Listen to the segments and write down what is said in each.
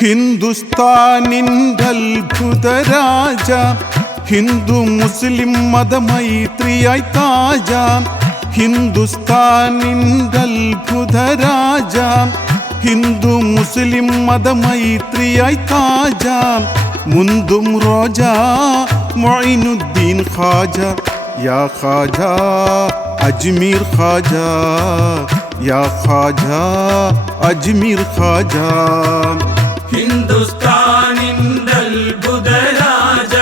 ഹിന്ദുസ്ഥാനിൻ്റെ അത്ഭുത രാജ, ഹിന്ദു മുസ്ലിം മതമൈത്രിയായി താജ. ഹിന്ദുസ്ഥാനിൻ്റെ അത്ഭുത രാജ, ഹിന്ദു മുസ്ലിം മതമൈത്രിയായി താജ. മുന്തും റോജ മൊയ്നുദ്ദീൻ ഖാജ, യാ ഖാജ അജ്മീർ ഖാജ, യാ ഖാജ അജ്മീർ ഖാജ. ഹിന്ദുസ്ഥാനിൻ്റെ അത്ഭുത രാജ,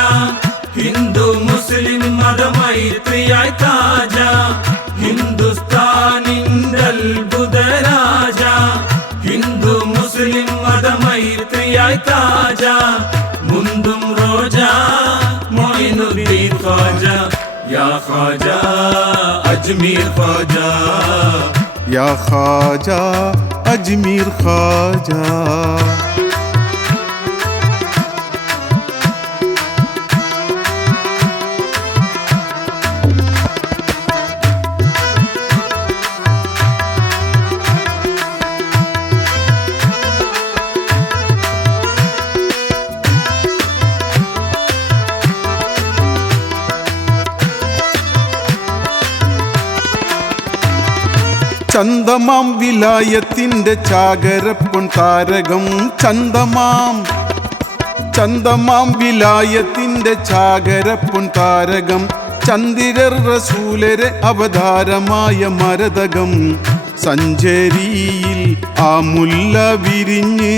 ഹിന്ദു മുസ്ലിം മതമൈത്രിയായി താജ. ഹിന്ദുസ്ഥാനിൻ്റെ അത്ഭുത രാജ, ഹിന്ദു മുസ്ലിം മതമൈത്രിയായി താജ. മുന്തും റോജ മൊയ്നുദ്ദീൻ ഖാജ, യാ ഖാജ അജ്മീർ ഖാജ, യാ ഖാജ അജ്മീർ ഖാജ. ചന്ദമാം വിലായത്തിൻ്റെ ചാകരപ്പൊൻ താരകം, ചന്ദമാം വിലായത്തിൻ്റെ ചാകരപ്പൊൻ താരകം. ചന്ദ്രർ റസൂലരെ അവതാരമായ മരതകം. സഞ്ചരിയിൽ ആ മുല്ല വിരിഞ്ഞ്,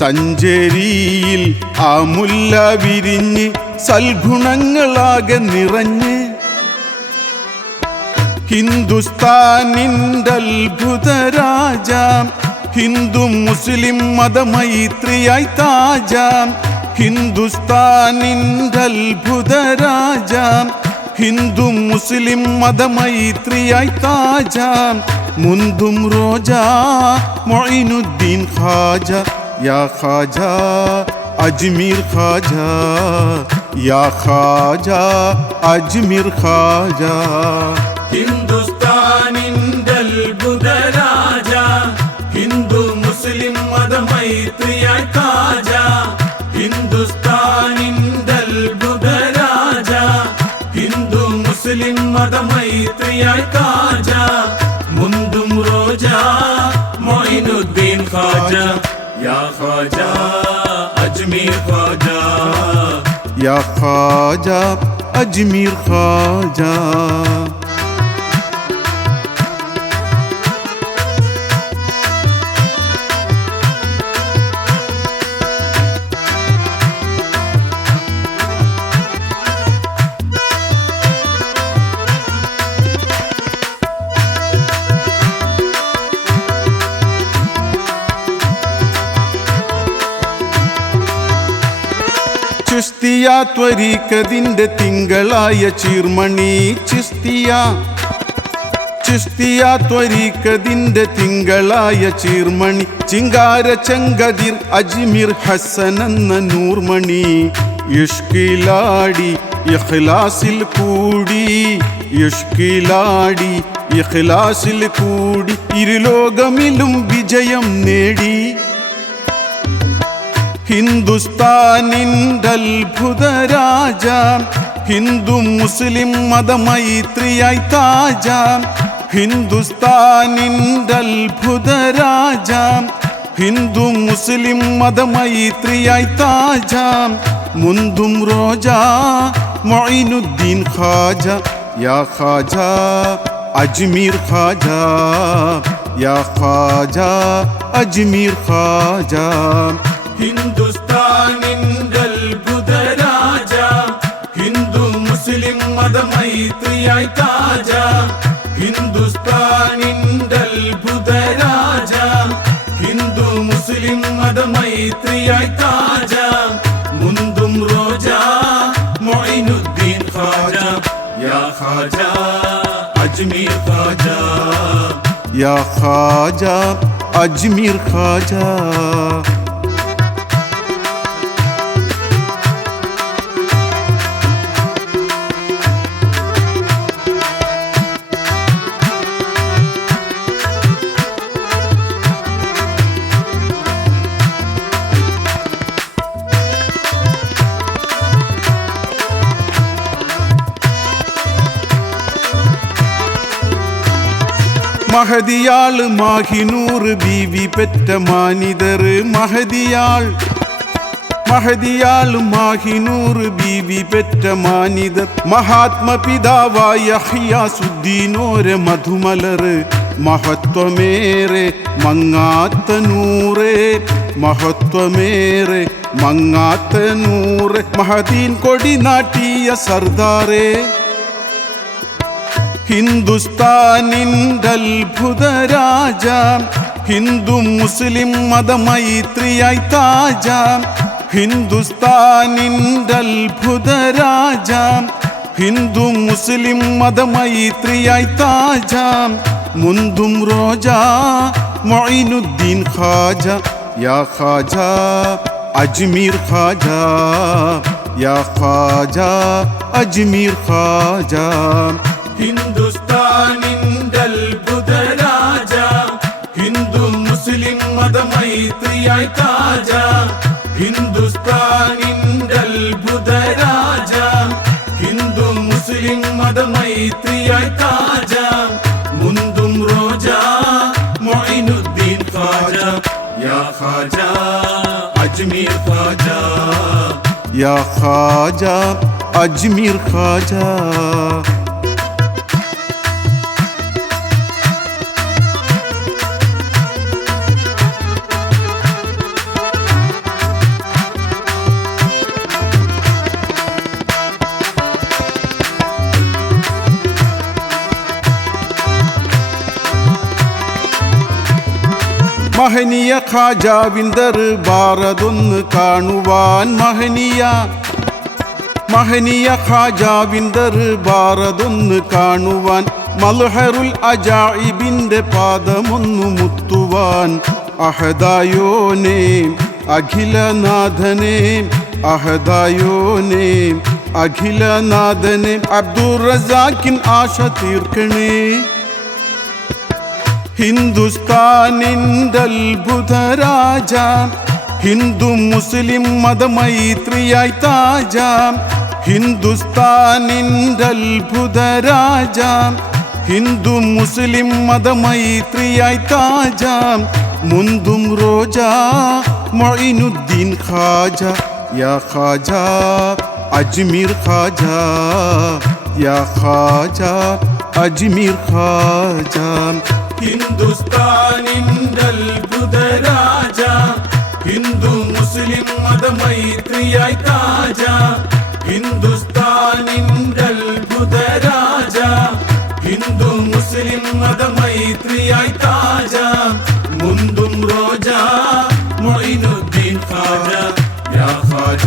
സഞ്ചരിയിൽ ആ മുല്ല വിരിഞ്ഞ്, സൽഗുണങ്ങളാകെ നിറഞ്ഞ്. ഹിന്ദുസ്ഥാനിൻ്റെ അത്ഭുത രാജ, ഹിന്ദു മുസ്ലിം മതമൈത്രിയായി താജ. ഹിന്ദുസ്ഥാനിൻ്റെ അത്ഭുത രാജ, ഹിന്ദു മുസ്ലിം മതമൈത്രിയായി താജ. മുന്തും റോജ മൊയ്നുദ്ദീൻ ഖാജ, യാ ഖാജ അജ്മീർ ഖാജ, യാ ഖാജ അജ്മീർ ഖാജ. ഹിന്ദുസ്ഥാനിൻ്റെ അത്ഭുത രാജ, ഹിന്ദു മുസ്ലിം മതമൈത്രിയായി താജ. ഹിന്ദുസ്ഥാനിൻ്റെ അത്ഭുത രാജ, ഹിന്ദു മുസ്ലിം മതമൈത്രിയായി താജ. മുന്തും റോജ മൊയ്നുദ്ദീൻ ഖാജ, യാ ഖാജ അജ്മീർ ഖാജ, യാ ഖാജ അജ്മീർ ഖാജ. ചിസ്തിയ ത്വരീഖത്തിൻ്റെ തിങ്കളായ ചീർമണി, ചിസ്തിയ ത്വരീഖത്തിൻ്റെ തിങ്കളായ ചീർമണി. ചിങ്കാര ചെങ്കതിർ അജ്മീർ ഹസൻ എന്ന നൂർമണി. ഇഷ്കിലാടി ഇഖ്ലാസിൽ കൂടി, ഇഷ്കിലാടി ഇഖ്ലാസിൽ കൂടി, ഇരുലോകമിലും വിജയം നേടി. ഹിന്ദുസ്ഥാനിൻ്റെ അത്ഭുത രാജ, ഹിന്ദു മുസ്ലിം മതമൈത്രിയായി താജ. ഹിന്ദുസ്ഥാനിൻ്റെ അത്ഭുത രാജ, ഹിന്ദു മുസ്ലിം മതമൈത്രിയായി താജ. മുന്തും റോജ മൊയ്നുദ്ദീൻ ഖാജ, യാ ഖാജ അജ്മീർ ഖാജ, യാ ഖാജ അജ്മീർ ഖാജ. ഹിന്ദുസ്ഥാനിൻ്റെ അത്ഭുത രാജ, ഹിന്ദു മുസ്ലിം മതമൈത്രിയായി താജ. ഹിന്ദുസ്ഥാനിൻ്റെ അത്ഭുത രാജ, ഹിന്ദു മുസ്ലിം മതമൈത്രിയായി താജ. മുന്തും റോജ മൊയ്നുദ്ദീൻ ഖാജ, യാ ഖാജ അജ്മീർ ഖാജ, യാ ഖാജ അജ്മീർ ഖാജ. മഹദിയാൾ മാഹിനൂർ ബീവി പെറ്റ മാനിതർ മഹദിയാൾ മാഹിനൂർ ബീവി പെറ്റ മാനിതർ മഹാത്മ പിതാവായ യഹ്യാസുദ്ദീനോരെ മധുമലർ മഹത്വമേറെ മങ്ങാത്ത നൂറേ മഹത്വമേറെ മങ്ങാത്ത നൂറ് മഹദീൻ കൊടി നാട്ടിയ സർദാറേ ഹിന്ദുസ്ഥാനിൻ്റെ അത്ഭുത രാജ ഹിന്ദു മുസ്ലിം മതമൈത്രിയായി താജ ഹിന്ദുസ്ഥാനിൻ്റെ അത്ഭുത രാജ ഹിന്ദു മുസ്ലിം മതമൈത്രിയായി താജ മുന്തും റോജ മൊയ്നുദ്ദീൻ ഖാജ യാ ഖാജ അജ്മീർ ഖാജ യാ ഖാജ അജ്മീർ ഖാജ ഹിന്ദുസ്ഥാനിൻ്റെ അത്ഭുത രാജ ഹിന്ദു മുസ്ലിം മതമൈത്രിയായി താജ ഹിന്ദുസ്ഥാനിൻ്റെ അത്ഭുത രാജ ഹിന്ദു മുസ്ലിം മതമൈത്രിയായി താജ മുന്തും റോജ മൊയ്നുദ്ദീൻ ഖാജ യാ ഖാജ അജ്മീർ ഖാജ യാ ഖാജ അജ്മീർ ഖാജ മഹനീയ ഖാജാവിൻ്റെ ദർബാറതൊന്ന് കാണുവാൻ മഹനീയ ഖാജാവിൻ്റെ ദർബാറതൊന്ന് കാണുവാൻ മൽഹറുൽ അജായിബിൻ്റെ പാദമൊന്നു മുത്തുവാൻ അഹദായോനേ അഖിലനാഥനേ അഹദായോനേ അഖിലനാഥനേ അബ്ദുർ റസാഖിൻ ആശ തീർക്കണേ ഹിന്ദുസ്ഥാനിൻ്റെ അത്ഭുത രാജ ഹിന്ദു മുസ്ലിം മതമൈത്രിയായി താജ ഹിന്ദുസ്ഥാനിൻ്റെ അത്ഭുത രാജ ഹിന്ദു മുസ്ലിം മതമൈത്രിയായി താജ മുന്തും റോജ മൊയ്നുദ്ദീൻ ഖാജ യാ ഖാജ അജ്മീർ ഖാജ യാ ഖാജ അജ്മീർ ഖാജ ഹിന്ദുസ്ഥാനിൻ്റെ അത്ഭുത രാജ ഹിന്ദു മുസ്ലിം മതമൈത്രിയായി താജ ഹിന്ദുസ്ഥാനിൻ്റെ അത്ഭുത രാജ ഹിന്ദു മുസ്ലിം മതമൈത്രിയായി താജ മുന്തും റോജ മൊയ്നുദ്ദീൻ ഖാജ യാ ഖാജ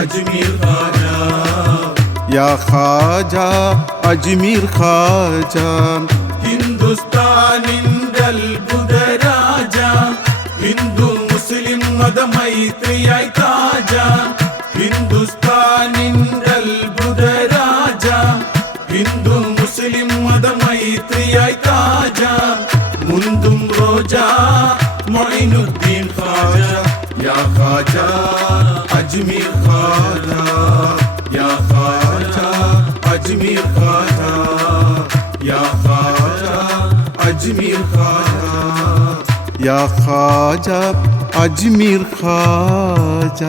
അജ്മീർ ഖാജ യാ ഖാജ അജ്മീർ ഖാജ ഹിന്ദുസ്ഥാനിൻ്റെ അത്ഭുത രാജ ഹിന്ദു മുസ്ലിം മതമൈത്രിയായി താജ ഹിന്ദുസ്ഥാനിൻ്റെ അത്ഭുത രാജ ഹിന്ദു മുസ്ലിം മതമൈത്രിയായി താജ മുന്തും റോജ മൊയ്നുദ്ദീൻ ഖാജ യാ ഖാജ അജ്മീർ ഖാജ യാ ഖാജ അജ്മീർ ഖാജ യാ ഖാജ അജ്മീർ ഖാജ യാ ഖാജ അജ്മീർ ഖാജ